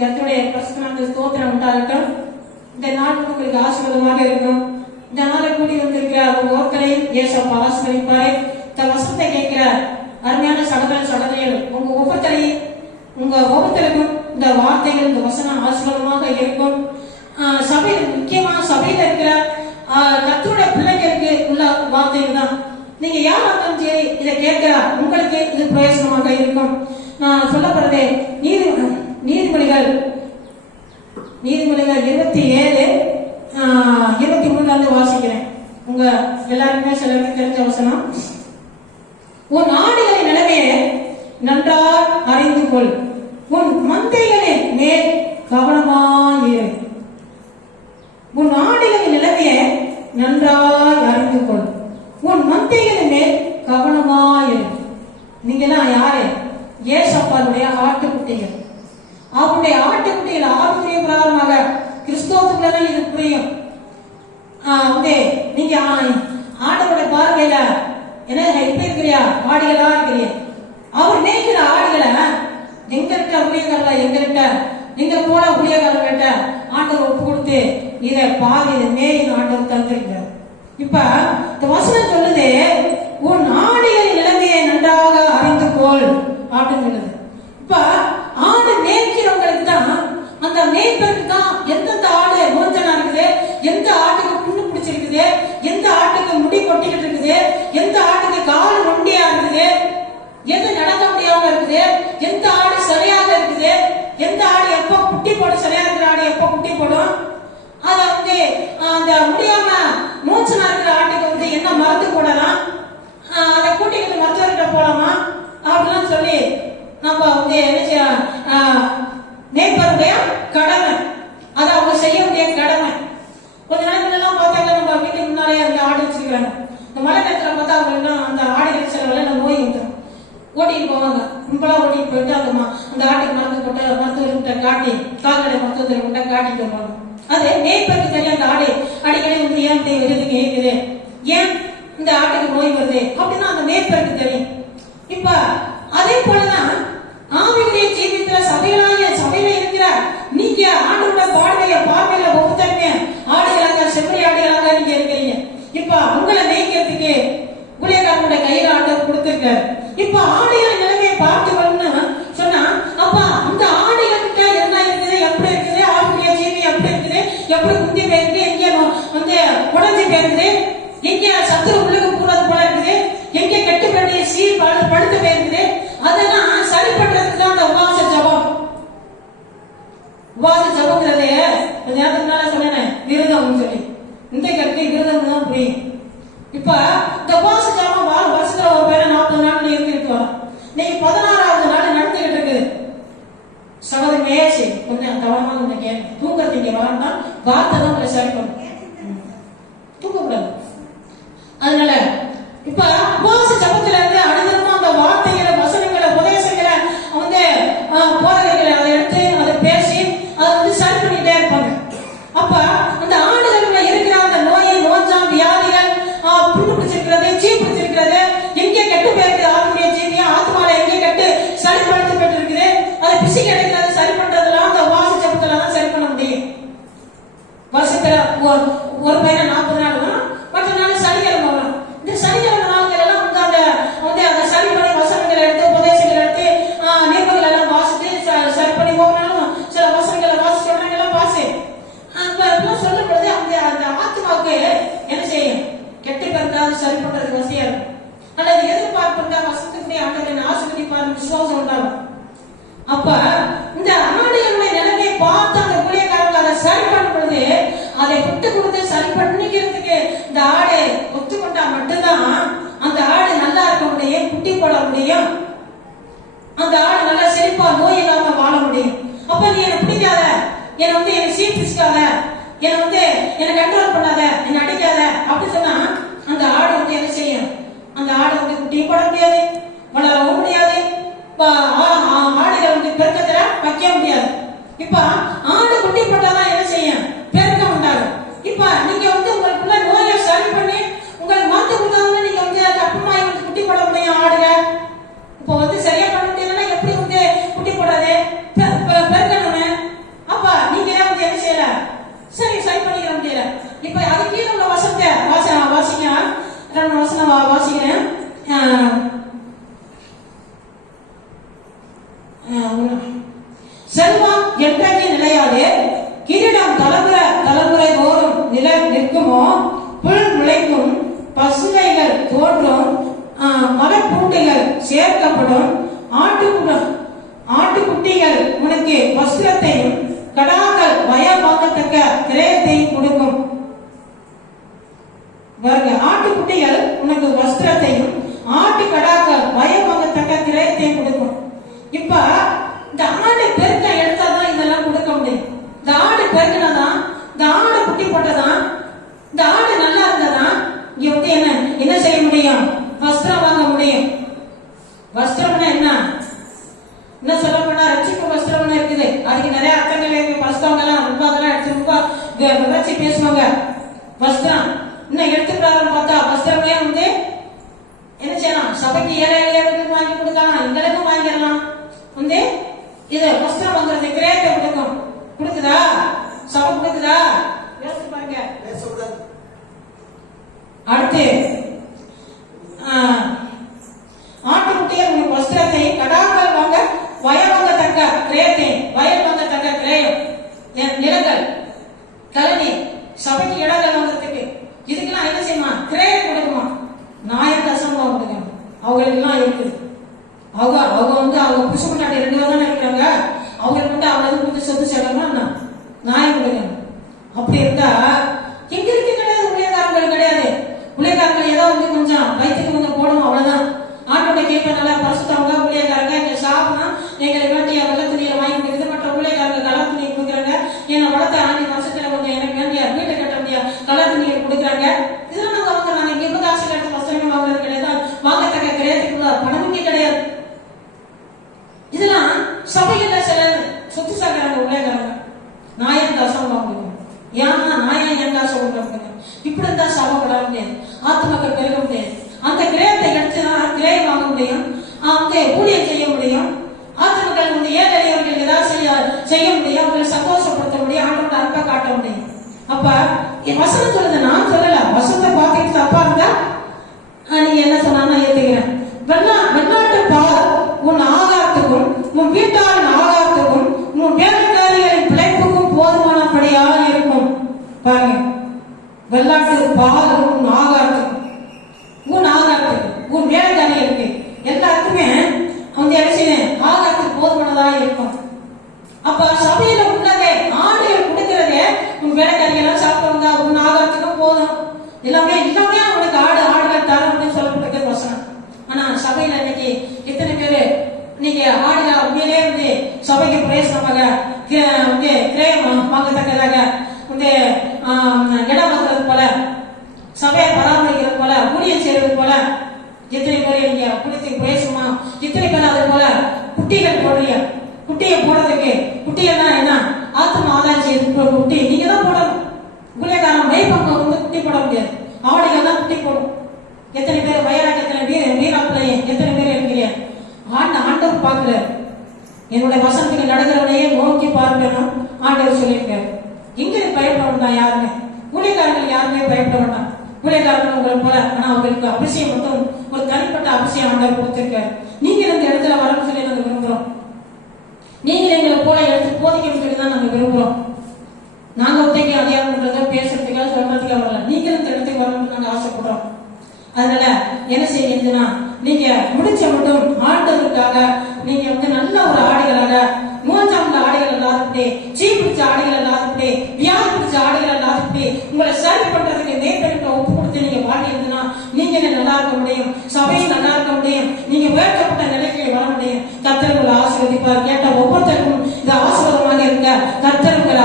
கர்த்தருடைய பிரசனாந்த ஸ்தோத்திரம் உண்டாகட்டும். இந்த நாள் உங்களுக்கு ஆசீர்வாதமாக இருக்கும். இந்த கூடி வந்திருக்கிற அவங்க ஒருத்தரையும் ஏசப்பா ஆசீர்வதிப்பாரு. இந்த வசனத்தை கேட்கிற அருமையான சகோதர சகோதரிகள் உங்க ஒவ்வொருத்தரையும் உங்க ஒவ்வொருத்தருக்கும் இந்த வார்த்தைகள் இந்த வசனம் ஆசீர்வாதமாக இருக்கும். சபையில் முக்கியமா சபையில இருக்கிற கத்தோட பிள்ளைகளுக்கு உள்ள வார்த்தைகள் தான். நீங்க யார் இருந்தாலும் சரி இதை கேட்கிற உங்களுக்கு இது பிரயோஜனமாக இருக்கும். நான் சொல்ல போறதே நீதி நீதிமொழிகள். நீதிமொழிகள் இருபத்தி ஏழு ஆஹ், இருபத்தி மூணுல இருந்து வாசிக்கிறேன். உங்க எல்லாருக்குமே சிலருக்கு தெரிஞ்ச வசனம். உன் ஆடுகளின் நிலைமையை நன்றாய் அறிந்து கொள். உன் மந்தைகளின் மேல் கவனமாயிரு உன் ஆடுகளின் நிலைமையை நன்றாய் அறிந்து கொள் உன் மந்தைகளின் மேல் கவனமாயிரு நீங்கெல்லாம் யாரு ஏசப்பாருடைய ஆட்டுக்குட்டிகள் அவருடைய ஆட்டுக்குட்டிகள் ஆவிக்குரிய பிரகாரமாக கிறிஸ்தவத்துக்குள்ளதான் இது புரியும் ஆஹ் வந்து நீங்க ஆ- கையில என்ன இப்ப இருக்கிறியா? ஆடுகளா இருக்கிறியா அவர் மேய்க்கிற ஆடுகளை எங்க இருக்க எங்கள்கிட்ட எங்க இருக்க நீங்க போல ஊழியக்காரர்கிட்ட ஆண்டவர் ஒப்பு கொடுத்து இதை பாதி மேலும் ஆண்டவர் தந்திருக்கிறார். இப்ப இந்த வசனம் சொல்லுது உன் ஆடுகளின் நிலைமையை நன்றாக அறிந்து கொள் அப்படின்னு சொல்லுது இப்ப ஆடு மேய்க்கிறவங்களுக்கு தான் அந்த மேய்ப்பருக்கு தான் எந்தெந்த ஆடு மோஞ்சனா இருக்குது எந்த ஆட்டுக்கு புண்ணு பிடிச்சிருக்குது எந்த ஆட்டுக்கு முடி கொட்டிக்கிட்டு இருக்குது எந்த ஆட்டுக்கு கால் நொண்டியா இருக்குது எது நடக்க முடியாம இருக்குது எந்த ஆடு சரியாக இருக்குது எந்த ஆடு எப்போ குட்டி இருக்கிற ஆடு எப்போ குட்டி போடும்? அதை வந்து அந்த முடியாம மூச்சு இருக்கிற ஆட்டுக்கு வந்து என்ன மருந்து போடலாம்? அதை கூட்டிக்கிட்டு மருத்துவர்கிட்ட போலாமா? அப்படிலாம் சொல்லி நம்ம வந்து என்ன செய்ய கடமை. அதை அவங்க செய்ய வேண்டிய கடமை. கொஞ்ச நேரத்துலலாம் எல்லாம் பார்த்தாங்க நம்ம வீட்டுக்கு முன்னாலே அந்த ஆடு வச்சுக்கிறாங்க இந்த மழை நேரத்தில் பார்த்தா அவங்க அந்த ஆடுகள் சில வேலை நோய் வந்துடும் ஓட்டிட்டு போவாங்க. கும்பலா ஓட்டிட்டு போயிட்டு அந்த அந்த ஆட்டுக்கு மருந்து போட்டு மருத்துவர்கிட்ட காட்டி கால்நடை மருத்துவர்கிட்ட காட்டிட்டு வருவாங்க அது மேய்ப்பருக்கு தெரியும் அந்த ஆடு அடிக்கடி வந்து ஏன் இப்படி விருதுக்கு இருக்குது ஏன் இந்த ஆட்டுக்கு நோய் வருது? அப்படின்னா அந்த மேய்ப்பருக்கு தெரியும் இப்ப அதே போலதான் ஆவியுடைய ஜீவித்துல சபையிலாய சபையில இருக்கிற நீங்க ஆண்டோட பார்வைய பார்வையில ஒவ்வொருத்தருமே ஆடுகளாக செம்மறி ஆடுகளாக நீங்க இருக்கிறீங்க இப்ப உங்களை மேய்க்கிறதுக்கு ஊழியக்காரனுடைய கையில ஆண்டவர் கொடுத்திருக்காரு இப்ப ஆடுகள் நிலைமையை பார்த்துக்கணும்னு சொன்னா அப்ப அந்த ஆடுகள்கிட்ட என்ன இருக்குது எப்படி இருக்குது ஆடுடைய ஜீவி எப்படி இருக்குது எப்படி குந்தி போயிருக்கு எங்க வந்து உடஞ்சி போயிருக்குது எங்க சத்துரு உள்ளுக்கு போறது போல இருக்குது எங்க கெட்டு வேண்டிய சீர் படு- அதெல்லாம் சரி பண்றதுக்கு தான் அந்த உபவாச ஜபம். உபவாச ஜபங்கிறது கொஞ்ச நேரத்துக்கு மேல சொன்னேன் விரதம்னு சொல்லி. இந்த கருத்து விரதம் தான் புரியும். இப்ப இந்த உபவாச ஜபம் வார வருஷத்துல ஒரு பேரை நாற்பது நாள் இருந்துட்டு வரோம் நீங்க பதினாறாவது நாள் நடந்துகிட்டு இருக்குது. சகோதரி மேயாச்சு கொஞ்சம் கவனமா கொஞ்சம் கேட்க தூக்கத்தை இங்க தான் வார்த்தை தான் உங்களை சரி பண்ணும் தூங்கக்கூடாது அதனால இப்ப உபவாச ஜபத்துல இருந்து அனுதினமா அந்த வார்த்தைகளை வசனங்களை உபதேசங்களை வந்து ஆஹ், போதகர்களை அதை எடுத்து அதை பேசி அதை வந்து சரி பண்ணிட்டே இருப்பாங்க அப்ப அந்த ஆடுகளுக்குள்ள இருக்கிற அந்த நோய் நோஞ்சம் வியாதிகள் ஆஹ், புண்ணு பிடிச்சிருக்கிறது சீ பிடிச்சிருக்கிறது எங்கே கெட்டு போயிருக்குது ஆளுடைய ஜீவியா ஆத்மால எங்கே கெட்டு சரிப்படுத்தி பெற்று இருக்குது அதை பிசி கிடைக்கிறது சரி பண்றதெல்லாம் அந்த உபவாச ஜபத்துல தான் சரி பண்ண முடியும் வருஷத்துல ஒரு- பையனை நாற்பது நாள் வரும் மற்ற நாள் சனிக்கிழமை வரும். இந்த சனிக்கிழமை நாள்கள் எல்லாம் வந்து அந்த வந்து அந்த சரி பண்ணி வசனங்களை எடுத்து உபதேசங்கள் எடுத்து நிர்வாகங்கள் எல்லாம் வாசித்து சரி பண்ணி போகணும் சில வசனங்களை வாசி உடனே வாசி. அப்ப எல்லாம் சொல்லும் பொழுது அந்த அந்த ஆத்மாவுக்கு என்ன செய்யும்? கெட்டு பிறந்தாது சரி பண்றதுக்கு வசதியா இருக்கும். அல்லது எதிர்பார்ப்பு வசத்துக்குரிய ஆண்டவரை ஆசிரியப்பார் விசுவாசம் உண்டாகும் அப்ப இந்த ஆடுகளுடைய நிலைமையை பார்த்து அந்த ஊழியக்காரங்க அதை சரி பண்ணும் பொழுது அதை விட்டு கொடுத்து சரி பண்ணிக்கிறதுக்கு இந்த ஆடு ஒத்துக்கொண்டா மட்டும்தான் அந்த ஆடு நல்லா இருக்க முடியும் முடியும் அந்த ஆடு நல்லா செழிப்பா நோய் இல்லாம வாழ முடியும் அப்ப நீ எனக்கு பிடிக்காத. என்னை வந்து என்னை சீட் பிடிக்காத என்னை வந்து என்னை கண்ட்ரோல் பண்ணாத. என்னை அடிக்காத. அப்படி சொன்னா அந்த ஆடு வந்து என்ன செய்யும்? அந்த ஆடு வந்து குட்டியும் போட முடியாது. வளரவும் முடியாது. ஆ- ஆடுகளை வந்து பெருக்கத்துல வைக்க முடியாது. இப்போ நான் வசனம் வாசிக்கிறேன் செல்வம் என்றைக்கு நிலையாது கிரீடம் தலைமுறை தலைமுறை தோறும் நில நிற்குமோ புல் முளைக்கும் பசுமைகள் தோன்றும் மலப்பூட்டைகள் சேர்க்கப்படும் ஆட்டு ஆட்டுக்குட்டிகள் உனக்கு வஸ்திரத்தையும் கடாக்கள் பயமாக்கத்தக்க திரயத்தையும் வருக ஆட்டுக்குட்டிகள் உனக்கு வஸ்திரத்தையும் ஆட்டு கடாக்கள் பயமாகத்தக்க கிரயத்தையும் கொடுக்கும். இப்ப இந்த ஆடு பெருக்க எடுத்தாதான் இதெல்லாம் கொடுக்க முடியும். இந்த ஆடு பெருக்கினதான் இந்த ஆடு குட்டி போட்டதான் இந்த ஆடு நல்லா இருந்ததான் இங்க வந்து என்ன என்ன செய்ய முடியும்? வஸ்திரம் வாங்க முடியும். வஸ்திரம்னா என்ன? என்ன சொல்ல போனா ரட்சிப்பு வஸ்திரம்னு இருக்குது. அதுக்கு நிறைய அர்த்தங்கள் இருக்கு. வஸ்திரங்க எல்லாம் ரொம்ப அதெல்லாம் எடுத்து ரொம்ப வி- விவரிச்சு பேசுவாங்க. வஸ்திரம் இன்னும் எடுத்துக்கிறாருன்னு பார்த்தா வஸ்திரமே வந்து என்ன செய்யலாம் சபைக்கு ஏழை ஏழைகளுக்கு வாங்கி கொடுக்கலாம் எங்களுக்கும் வாங்கிடலாம் வந்து இது வஸ்திரம் வாங்குறது கிரேத்தை கொடுக்கும் கொடுக்குதா சபை கொடுக்குதா யோசிச்சு பாருங்க பேசக்கூடாது அடுத்து ஆஹ், ஆட்டுக்குட்டியை உனக்கு வஸ்திரத்தை கடாக்கள் வாங்க வயல் வாங்கத்தக்க கிரயத்தை வயல் வாங்கத்தக்க கிரயம் நி- நிலங்கள் கழனி சபைக்கு இடம் வாங்குறதுக்கு இதுக்கெல்லாம் என்ன செய்யுமா? கிரயம் கொடுக்குமா? நாயக்க அசம்பவம் அவங்களுக்கு எல்லாம் இருக்குது. அவங்க அவங்க வந்து அவங்க புருஷ முன்னாடி ரெண்டு பேர் தானே இருக்கிறாங்க. அவங்களுக்கு வந்து அவங்க எதுவும் கொடுத்து சொத்து சேர்க்கணுமா நாயம் கொடுங்க. அப்படி இருந்தா எங்களுக்கு கிடையாது ஊழியக்காரங்களுக்கு கிடையாது. ஊழியக்காரங்கள் ஏதோ வந்து கொஞ்சம் வயிற்றுக்கு கொஞ்சம் போடணும் அவ்வளவுதான். ஆட்டோட கேட்ப நல்லா பரிசுத்தவங்க ஊழியக்காரங்க இங்க ஷாப்னா எங்களை வேண்டிய வெள்ள துணியில வாங்கி கொடுக்குது மற்ற ஊழியக்காரங்க கலர் துணி கொடுக்குறாங்க என்னை வளர்த்த ஆண்டி வருஷத்துல கொஞ்சம் எனக்கு வேண்டிய வீட்டை கட்ட வேண்டிய கலர் துணியை கொடுக்குறாங்க இதெல்லாம் நாங்க அவங்க நாங்க இங்க இருந்து காசு எடுத்து வஸ்திரங்கள் வாங்குறது கிடையாது வாங்கத்தக்க கிரயத்துக்குள்ள பணமுமே கிடையாது இதெல்லாம் சபையில சில சொத்து சாக்கிறாங்க உள்ளேங்கிறாங்க நாயன் தாசம் வாங்குவோம் ஏன்னா நாயன் என் காசு கொடுக்குறாங்க இப்படி இருந்தா சபை வளர முடியாது ஆத்மக்கள் பெருக முடியாது அந்த கிரயத்தை எடுத்துதான் கிரயம் வாங்க முடியும் அவங்க ஊழியம் செய்ய முடியும் ஆத்மக்கள் வந்து ஏழையவர்கள் ஏதாவது செய்ய செய்ய முடியும் அவங்களை சந்தோஷப்படுத்த முடியும் ஆண்டோட அன்பை காட்ட முடியும் அப்ப என் வசனம் சொல்லுது நான் சொல்லல. வசனத்தை பார்த்துட்டு தப்பா இருந்தா நீங்க என்ன சொன்னாலும் ஏத்துக்கிறேன். வெண்ணா வெண்ணாட்டு பால் உன் ஆகாரத்துக்கும் உன் வீட்டாரின் ஆகாரத்துக்கும் உன் வேலைக்காரிகளின் பிழைப்புக்கும் போதுமானபடியாக இருக்கும். பாருங்க. வெள்ளாட்டு பால் உன் ஆகாரத்துக்கும் உன் ஆகாரத்துக்கு உன் வேலைக்காரிகளுக்கு எல்லாத்துக்குமே வந்து என்ன செய்யணும் ஆகாரத்துக்கு போதுமானதாக இருக்கும் அப்ப சபையில உள்ளதே ஆடுகள் கொடுக்கிறதே உன் வேலைக்காரிகள் சாப்பிட்டவங்க உன் ஆகாரத்துக்கும் போதும். எல்லாமே எல்லாமே அவனுக்கு ஆடு ஆடுகள் தரம் அப்படின்னு சொல்லப்பட்டிருக்கிறது வசனம். ஆனா சபையில இன்னைக்கு எத்தனை பேரு நீங்க ஆடுகள் உண்மையிலே வந்து சபைக்கு பிரேசமாக வந்து கிரயம் வாங்கத்தக்கதாக வந்து இடம் வாங்குறது போல சபையை பராமரிக்கிறது போல ஊழியம் செய்யறது போல எத்தனை பேர் இங்க குடித்துக்கு பேசுமா எத்தனை பேர் அது போல குட்டிகள் போடுறீங்க? குட்டியை போடுறதுக்கு குட்டியெல்லாம் என்ன? ஆத்ம ஆதாயம் செய்யறது குட்டி. நீங்க தான் போடணும். ஊழியக்காரன் மைப்பங்க வந்து குட்டி போட முடியாது. ஆடுகள் தான் குட்டி போடும். எத்தனை பேர் வயலாக எத்தனை பேர் வீராப்பிள்ளைய எத்தனை பேர் இருக்கிறீங்க ஆண்டு ஆண்டவர் பார்க்கிறார். என்னுடைய வசனத்துக்கு நடக்கிறவனையே நோக்கி பார்க்கணும் ஆண்டவர் சொல்லியிருக்காரு. இங்கே பயப்பட வேண்டாம் யாருமே. ஊழியக்காரர்கள் யாருமே பயப்பட வேண்டாம். ஊழியக்காரர்கள் உங்களை போல ஆனா அவங்களுக்கு அபிஷேகம் மட்டும் ஒரு தனிப்பட்ட அபிஷியம் ஆண்டவர் கொடுத்திருக்காரு. நீங்க இந்த இடத்துல வரணும்னு சொல்லி நாங்க விரும்புறோம். நீங்க எங்களை போல எடுத்து போதிக்கணும்னு சொல்லி தான் நாங்க விரும்புறோம். நாங்க ஒருத்தைக்கு அதிகாரம் பண்றத பேசுறதுக்காக சொல்றதுக்காக வரல நீங்களும் இந்த இடத்துக்கு வரணும்னு ஆசைப்படுறோம். அதனால என்ன செய்யுதுன்னா நீங்க முடிச்ச மட்டும் ஆண்டவருக்காக நீங்க வந்து நல்ல ஒரு ஆடைகளாக நோஞ்சாமல ஆடைகள் இல்லாதபடி சீ பிடிச்ச ஆடைகள் இல்லாதபடி வியாதி பிடிச்ச ஆடைகள் இல்லாதபடி உங்களை சரி பண்றதுக்கு நேர்த்திட்ட ஒப்பு கொடுத்து நீங்க வாழ்ந்தீங்கன்னா நீங்க என்ன நல்லா இருக்க முடியும்? சபையும் நல்லா இருக்க முடியும். நீங்க வேட்கப்பட்ட நிலைக்கு வர முடியும். கத்தர் உங்களை ஆசீர்வதிப்பார். கேட்ட ஒவ்வொருத்தருக்கும் இந்த ஆசீர்வாதமாக இருக்க. கத்தர் உங்களை